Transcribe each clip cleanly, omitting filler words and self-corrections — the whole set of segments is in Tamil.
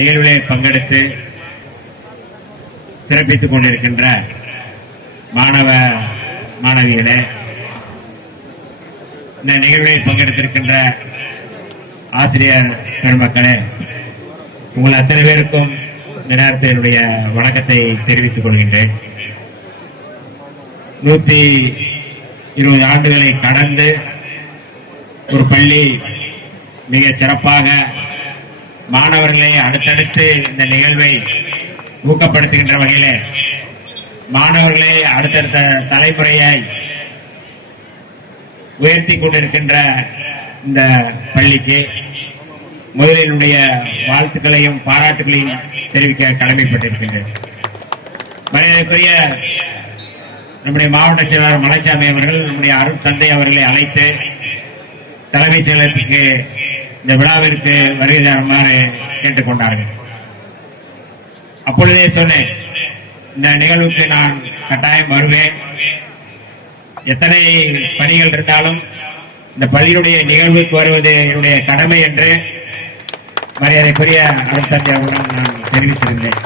நிகழ்விலே பங்கெடுத்து சிறப்பித்துக் கொண்டிருக்கின்ற மாணவ மாணவிகளே, இந்த நிகழ்வில் பங்கெடுத்திருக்கின்ற ஆசிரியர் பெருமக்களே, உங்கள் அத்தனை பேருக்கும் இந்த நேரத்தில் என்னுடைய வணக்கத்தை தெரிவித்துக் கொள்கின்றேன். 120 ஆண்டுகளை கடந்து ஒரு பள்ளி மிக சிறப்பாக மாணவர்களை அடுத்தடுத்து இந்த நிகழ்வை ஊக்கப்படுத்துகின்ற வகையில் மாணவர்களை அடுத்தடுத்த தலைமுறையை உயர்த்தி கொண்டிருக்கின்ற இந்த பள்ளிக்கு முதலினுடைய வாழ்த்துக்களையும் பாராட்டுகளையும் தெரிவிக்க கடமைப்பட்டிருக்கின்றேன். மரியாதைக்குரிய நம்முடைய மாவட்ட செயலாளர் மலைச்சாமி அவர்கள் நம்முடைய அருள் தந்தை அவர்களை அழைத்து தலைமைச் செயலகத்துக்கு இந்த விழாவிற்கு வருகை தருமாறு கேட்டுக்கொண்டார்கள். அப்பொழுதே சொன்னேன், இந்த நிகழ்வுக்கு நான் கட்டாயம் வருவேன். எத்தனை பணிகள் இருந்தாலும் இந்த பள்ளியுடைய நிகழ்வுக்கு வருவது என்னுடைய கடமை என்று மரியாதைக்குரிய அருட்தந்தை அவர்களும் நான் தெரிவித்திருந்தேன்.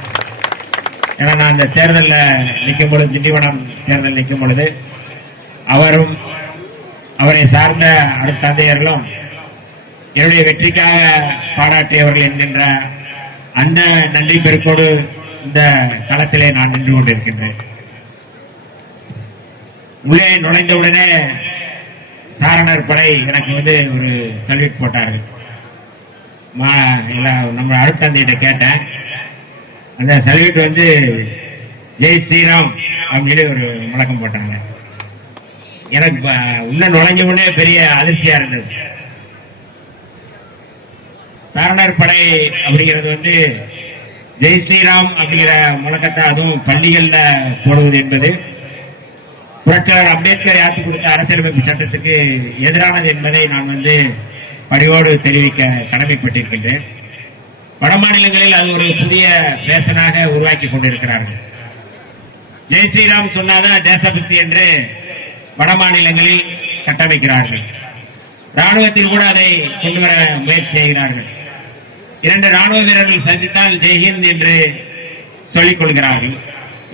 ஏன்னா நான் இந்த தேர்தலில் நிற்கும் பொழுது, திண்டிவனம் தேர்தல் நிற்கும் பொழுது அவரும் அவரை சார்ந்த அருட்தந்தையர்களும் என்னுடைய வெற்றிக்காக பாராட்டியவர்கள் என்கின்ற அந்த நன்றி பெருக்கோடு இந்த களத்திலே நான் நின்று கொண்டிருக்கின்றேன். உள்ளே நுழைந்தவுடனே சாரணர் படை எனக்கு ஒரு சல்யூட் போட்டார்கள். நம்ம அருட்தந்தையிட்ட கேட்டேன். அந்த சல்யூட் ஜெய் ஸ்ரீராம் அப்படின்னு ஒரு முழக்கம் போட்டாங்க. எனக்கு உள்ள நுழைஞ்ச உடனே பெரிய அதிர்ச்சியா இருந்தது. சாரணர் படை அப்படிங்கிறது ஜெய் ஸ்ரீராம் அப்படிங்கிற முழக்கத்தை அதுவும் பள்ளிகள்ல போடுவது என்பது புரட்சியாளர் அம்பேத்கர் யாத்தி கொடுத்த அரசியலமைப்பு சட்டத்துக்கு எதிரானது என்பதை நான் பணியோடு தெரிவிக்க கடமைப்பட்டிருக்கின்றேன். வட மாநிலங்களில் அது ஒரு புதிய பேஷனாக உருவாக்கி கொண்டிருக்கிறார்கள். ஜெய் ஸ்ரீராம் சொன்னாதான் தேசபக்தி என்று வட மாநிலங்களில் கட்டமைக்கிறார்கள். ராணுவத்தில் கூட அதை கொண்டு வர முயற்சி செய்கிறார்கள். 2 ராணுவ வீரர்கள் சந்தித்தால் ஜெய்ஹிந்த் என்று சொல்லிக் கொள்கிறார்கள்.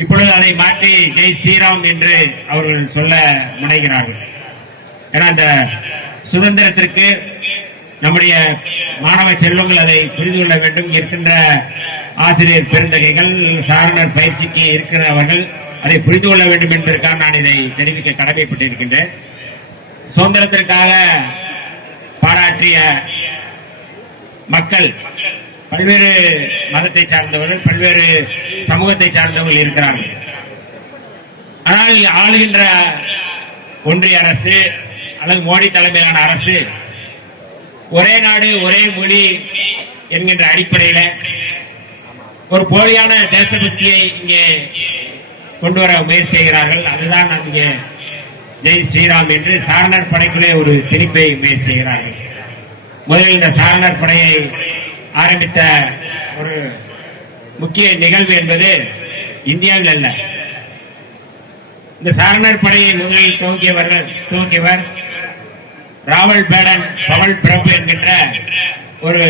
இப்பொழுது அதை மாற்றி ஜெய் ஸ்ரீராம் என்று அவர்கள் சொல்ல முனைகிறார்கள். ஏன்னா அந்த சுதந்திரத்திற்கு நம்முடைய மாணவ செல்வங்கள் அதை புரிந்து கொள்ள வேண்டும். இருக்கின்ற ஆசிரியர் பெருந்தகைகள், சாரணர் பயிற்சிக்கு இருக்கிறவர்கள் அதை புரிந்து கொள்ள வேண்டும் என்பதற்காக நான் இதை தெரிவிக்க கடமைப்பட்டிருக்கின்றேன். சுதந்திரத்திற்காக பாராட்டிய மக்கள் பல்வேறு மதத்தை சார்ந்தவர்கள், பல்வேறு சமூகத்தை சார்ந்தவர்கள் இருக்கிறார்கள். ஆனால் ஆளுகின்ற ஒன்றிய அரசு அல்லது மோடி தலைமையிலான அரசு ஒரே நாடு ஒரே மொழி என்கின்ற அடிப்படையில் ஒரு போலியான தேசபக்தியை இங்கே கொண்டு வர முயற்சி செய்கிறார்கள். அதுதான் இங்கே ஜெய் ஸ்ரீராம் என்று சாரணர் படைக்குள்ளே ஒரு திணிப்பை முயற்சி செய்கிறார்கள். முதலில் இந்த சாரணர் படையை ஆரம்பித்த ஒரு முக்கிய நிகழ்வு என்பது இந்தியாவில் அல்ல. இந்த சாரணர் படையை முதலில் துவங்கியவர் ராவல் பேடன் பவல் பிரபு என்கின்ற ஒரு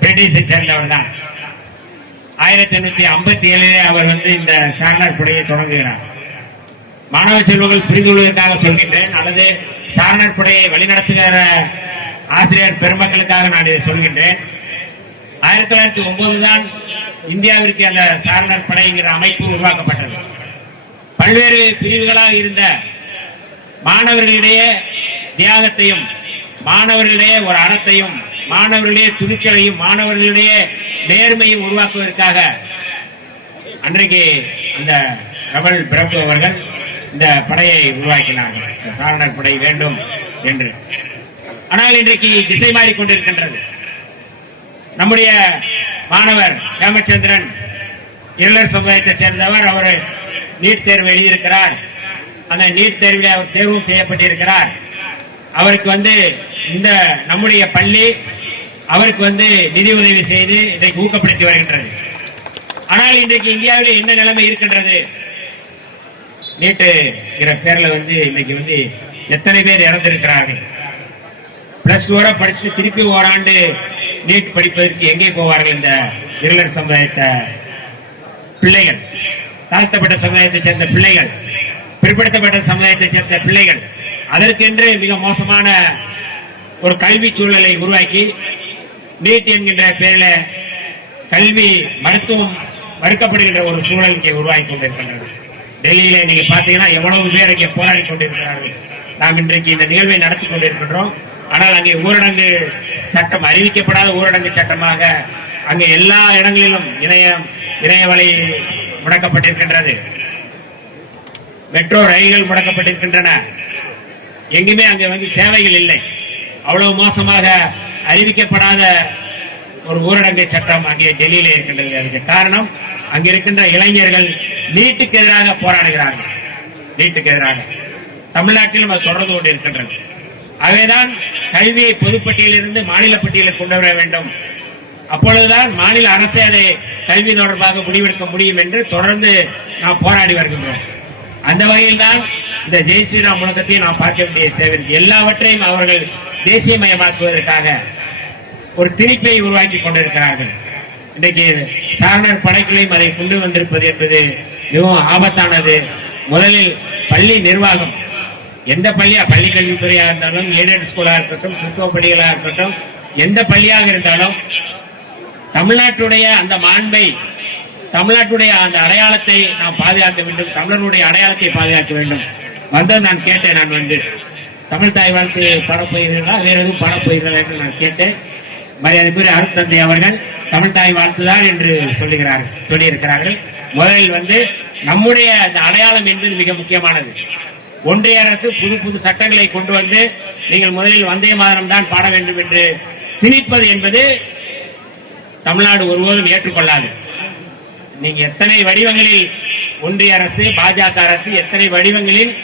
பிரிட்டிஷை சேர்ந்தவர் தான். 1857 அவர் இந்த சாரணர் படையை தொடங்குகிறார். மாணவ செல்வங்கள் புரிந்து கொள்வதற்காக சொல்கின்றேன், அல்லது சாரணர் படையை வழிநடத்துகிற ஆசிரியர் பெருமக்களுக்காக நான் இதை சொல்கின்றேன். 1909 தான் இந்தியாவிற்கு அந்த சாரணர் படைங்கிற அமைப்பு உருவாக்கப்பட்டது. பல்வேறு பிரிவுகளாக இருந்த மாணவர்களிடையே தியாகத்தையும், மாணவர்களிடையே ஒரு அறத்தையும், மாணவர்களிடையே துணிச்சலையும், மாணவர்களிடையே நேர்மையும் உருவாக்குவதற்காக அன்றைக்கு அந்த ரவல் பிரபு அவர்கள் இந்த படையை உருவாக்கினார்கள். சாரணர் படை வேண்டும் என்று. ஆனால் இன்றைக்கு திசை மாறிக்கொண்டிருக்கின்றது. நம்முடைய மாணவர் ராமச்சந்திரன் இருளர் சமுதாயத்தை சேர்ந்தவர். அவர் நீட் தேர்வு எழுதியிருக்கிறார். அந்த நீட் தேர்வில் அவர் தேர்வும் செய்யப்பட்டிருக்கிறார். அவருக்கு இந்த நம்முடைய பள்ளி அவருக்கு நிதி உதவி செய்து இன்றைக்கு ஊக்கப்படுத்தி வருகின்றது. ஆனால் இன்றைக்கு இந்தியாவில் என்ன நிலைமை இருக்கின்றது? நீட்டு பேர்ல இன்னைக்கு எத்தனை பேர் இறந்திருக்கிறார்கள்? +2 படிச்சுட்டு திருப்பி ஓராண்டு நீட் படிப்பதற்கு எங்கே போவார்கள்? இந்த இருளர் சமுதாயத்தை பிள்ளைகள், தாழ்த்தப்பட்ட சமுதாயத்தை சேர்ந்த பிள்ளைகள், பிற்படுத்தப்பட்ட சமுதாயத்தை சேர்ந்த பிள்ளைகள் அதற்கென்று மிக மோசமான ஒரு கல்வி சூழலை உருவாக்கி நீட் என்கின்ற பெயரில் கல்வி மருத்துவம் மறுக்கப்படுகின்ற ஒரு சூழல் இங்கே உருவாகி கொண்டிருக்கின்றது. டெல்லியிலே நீங்க பாத்தீங்கன்னா எவ்வளவு பேர் இங்கே போராடி கொண்டிருக்கிறார்கள். நாம் இன்றைக்கு இந்த நிகழ்வை நடத்தி கொண்டிருக்கின்றோம். ஆனால் அங்கே ஊரடங்கு சட்டம், அறிவிக்கப்படாத ஊரடங்கு சட்டமாக அங்கே எல்லா இடங்களிலும் இணையவலை முடக்கப்பட்டிருக்கின்றது. மெட்ரோ ரயில்கள் முடக்கப்பட்டிருக்கின்றன. எங்குமே அங்கே சேவைகள் இல்லை. அவ்வளவு மோசமாக அறிவிக்கப்படாத ஒரு ஊரடங்கு சட்டம் அங்கே டெல்லியில இருக்கின்றது. அதுக்கு காரணம் அங்கே இருக்கின்ற இளைஞர்கள் நீட்டுக்கு எதிராக போராடுகிறார்கள். நீட்டுக்கு எதிராக தமிழ்நாட்டிலும் அது தொடர்ந்து கொண்டு இருக்கின்றது. ஆகவேதான் கல்வியை பொதுப்பட்டியலிருந்து மாநில பட்டியலுக்கு கொண்டு வர வேண்டும். அப்பொழுதுதான் மாநில அரசு அதை கல்வி தொடர்பாக முடிவெடுக்க முடியும் என்று தொடர்ந்து நாம் போராடி வருகின்றோம். அந்த வகையில் தான் இந்த ஜெய் ஸ்ரீராம் முழக்கத்தை நாம் பார்க்க வேண்டிய தேவை. எல்லாவற்றையும் அவர்கள் தேசியமயமாக்குவதற்காக ஒரு திணிப்பை உருவாக்கி கொண்டிருக்கிறார்கள். இன்றைக்கு சாரணர் படைகளையும் அதை கொண்டு வந்திருப்பது என்பது மிகவும் ஆபத்தானது. முதலில் பள்ளி நிர்வாகம், எந்த பள்ளி கல்வித்துறையாக இருந்தாலும், எய்டட் ஸ்கூலாக இருக்கட்டும், கிறிஸ்தவ பள்ளிகளாக இருக்கட்டும், எந்த பள்ளியாக இருந்தாலும் தமிழ்நாட்டுடைய அந்த மாண்பை, தமிழ்நாட்டுடைய அந்த அடையாளத்தை நாம் பாதுகாக்க வேண்டும். தமிழர்களுடைய அடையாளத்தை பாதுகாக்க வேண்டும். நான் கேட்டேன், நான் தமிழ் தாய் வாழ்த்து பாடப்போகிறீர்களா, வேற எதுவும் பாடப்போகிறீர்களா என்று நான் கேட்டேன். மரியாதைக்குரிய அருட்தந்தை அவர்கள் தமிழ் தாய் வாழ்த்துதான் என்று சொல்லியிருக்கிறார்கள். முதலில் நம்முடைய அந்த அடையாளம் என்பது மிக முக்கியமானது. ஒன்றிய அரசு புது சட்டங்களை கொண்டு வந்து நீங்கள் முதலில் வந்தே மாதரம் தான் பாட வேண்டும் என்று திணிப்பது என்பது தமிழ்நாடு ஒருபோதும் ஏற்றுக்கொள்ளாது. நீங்க எத்தனை வடிவங்களில் ஒன்றிய அரசு, பாஜக அரசு எத்தனை வடிவங்களில்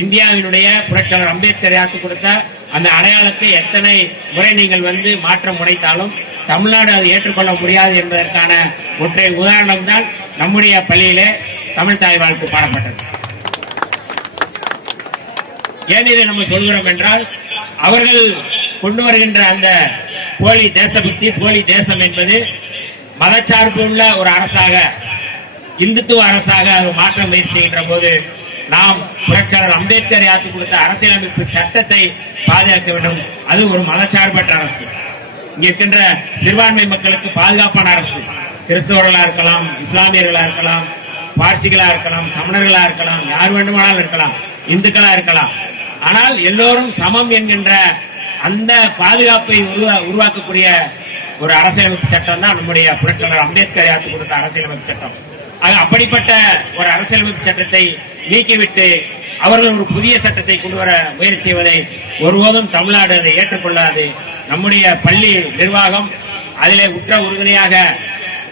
இந்தியாவினுடைய புரட்சியாளர் அம்பேத்கர் யாத்து கொடுத்த அந்த அடையாளத்தை எத்தனை முறை நீங்கள் மாற்றம் முனைத்தாலும் தமிழ்நாடு அதை ஏற்றுக்கொள்ள முடியாது என்பதற்கான ஒற்றை உதாரணம் தான் நம்முடைய பள்ளியிலே தமிழ் தாய் வாழ்த்து பாடப்பட்டது. ஏன் இதை நம்ம சொல்கிறோம் என்றால், அவர்கள் கொண்டு வருகின்ற அந்த போலி தேசபக்தி, போலி தேசம் என்பது மதச்சார்பு உள்ள ஒரு அரசாக, இந்துத்துவ அரசாக அது மாற்ற முயற்சி செய்கின்ற போது நாம் புரட்சியாளர் அம்பேத்கர் யாத்து கொடுத்த அரசியலமைப்பு சட்டத்தை பாதுகாக்க வேண்டும். அது ஒரு மதச்சார்பற்ற அரசு. இங்க இருக்கின்ற சிறுபான்மை மக்களுக்கு பாதுகாப்பான அரசு. கிறிஸ்தவர்களா இருக்கலாம், இஸ்லாமியர்களா இருக்கலாம், பார்சிகளா இருக்கலாம், சமணர்களா இருக்கலாம், யார் வேண்டுமானாலும் இருக்கலாம், இந்துக்களா இருக்கலாம். ஆனால் எல்லோரும் சமம் என்கின்ற அந்த பாதுகாப்பை உருவாக்கக்கூடிய ஒரு அரசியலமைப்பு சட்டம் தான் நம்முடைய புரட்சியாளர் அம்பேத்கர் யாத்து கொடுத்த அரசியலமைப்பு சட்டம். அப்படிப்பட்ட ஒரு அரசியலமைப்பு சட்டத்தை நீக்கிவிட்டு அவர்கள் ஒரு புதிய சட்டத்தை கொண்டு வர முயற்சி செய்வதை ஒருபோதும் தமிழ்நாடு அதை ஏற்றுக்கொள்ளாது. நம்முடைய பள்ளி நிர்வாகம் அதிலே உற்ற உறுதுணையாக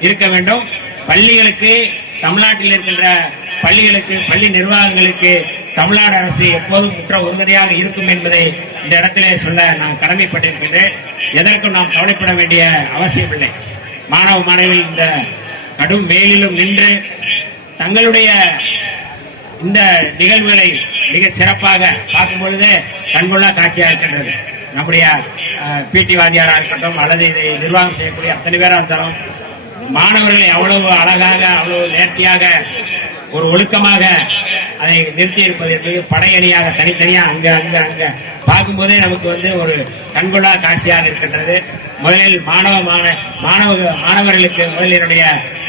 இருக்க வேண்டும். பள்ளிகளுக்கு, தமிழ்நாட்டில் இருக்கின்ற பள்ளிகளுக்கு, பள்ளி நிர்வாகங்களுக்கு தமிழ்நாடு அரசு எப்போதும் உற்ற உறுதுணையாக இருக்கும் என்பதை இந்த இடத்திலே சொல்ல நான் கடமைப்பட்டிருக்கின்றேன். எதற்கும் நாம் கவலைப்பட வேண்டிய அவசியம் இல்லை. மாணவ மாணவிகள் இந்த கடும் வெயிலிலும் நின்று தங்களுடைய இந்த நிகழ்வுகளை மிகச் சிறப்பாக பார்க்கும் பொழுதே கண்கொள்ளா காட்சியாக இருக்கின்றது. நம்முடைய பிடி வாத்தியாராக இருக்கட்டும், அல்லது இதை நிர்வாகம் செய்யக்கூடிய அத்தனை பேராக இருந்தாலும் மாணவர்களை அவ்வளவு அழகாக, அவ்வளவு நேர்த்தியாக, ஒரு ஒழுக்கமாக அதை நிறுத்தி இருப்பது என்பது படையணியாக தனித்தனியாக அங்க அங்க அங்க பார்க்கும்போதே நமக்கு ஒரு கண்கொள்ளா காட்சியாக இருக்கின்றது. முதலில் மாணவர்களுக்கு முதலில் என்னுடைய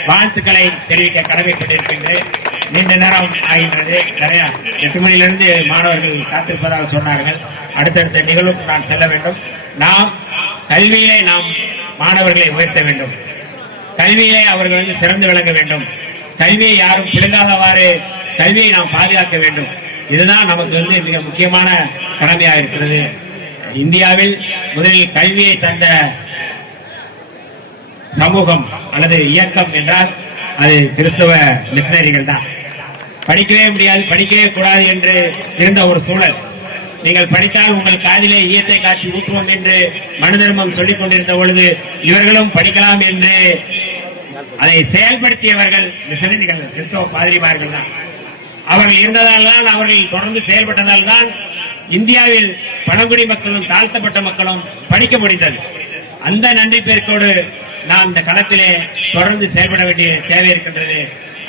வாழ்த்துக்களை தெரிவிக்க கடமைப்பட்டிருக்கின்றேன். நீண்ட நேரம் ஆகின்றது. நிறைய 8 மணியிலிருந்து மாணவர்கள் காத்திருப்பதாக சொன்னார்கள். அடுத்தடுத்த நிகழ்வுக்கு நான் செல்ல வேண்டும். நாம் கல்வியிலே நாம் மாணவர்களை உயர்த்த வேண்டும். கல்வியிலே அவர்கள் சிறந்து விளங்க வேண்டும். கல்வியை யாரும் பிடுங்காதவாறு கல்வியை நாம் பாதுகாக்க வேண்டும். இதுதான் நமக்கு மிக முக்கியமான கடமையாக இருக்கிறது. இந்தியாவில் முதலில் கல்வியை தந்த சமூகம் அல்லது இயக்கம் என்றால் அது கிறிஸ்தவ மிஷனரிகள் தான். படிக்கவே முடியாது, படிக்கவே கூடாது என்று இருந்த ஒரு சூழல். நீங்கள் படித்தால் உங்கள் காதிலே ஈயத்தை காட்சி ஊற்றுவோம் என்று மனு தர்மம் சொல்லிக் கொண்டிருந்த பொழுது இவர்களும் படிக்கலாம் என்று அதை செயல்படுத்தியவர்கள் மிஷனரிகள், கிறிஸ்தவ பாதிரிமார்கள் தான். அவர்கள் இருந்ததால் தான், அவர்கள் தொடர்ந்து செயல்பட்டதால் தான் இந்தியாவில் பழங்குடி மக்களும் தாழ்த்தப்பட்ட மக்களும் படிக்க முடிந்தது. அந்த நன்றி பெருக்கோடு நாம் இந்த களத்திலே தொடர்ந்து செயல்பட வேண்டிய தேவை இருக்கின்றது.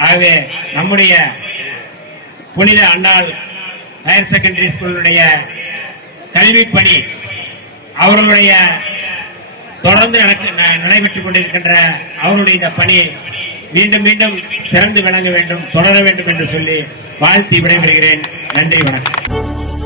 ஆகவே நம்முடைய புனித அன்னாள் ஹையர் செகண்டரி ஸ்கூலுடைய கல்வி பணி அவர்களுடைய தொடர்ந்து நடைபெற்றுக் கொண்டிருக்கின்ற அவருடைய இந்த பணி மீண்டும் மீண்டும் சிறந்து விளங்க வேண்டும், தொடர வேண்டும் என்று சொல்லி வாழ்த்தி விடைபெறுகிறேன். நன்றி, வணக்கம்.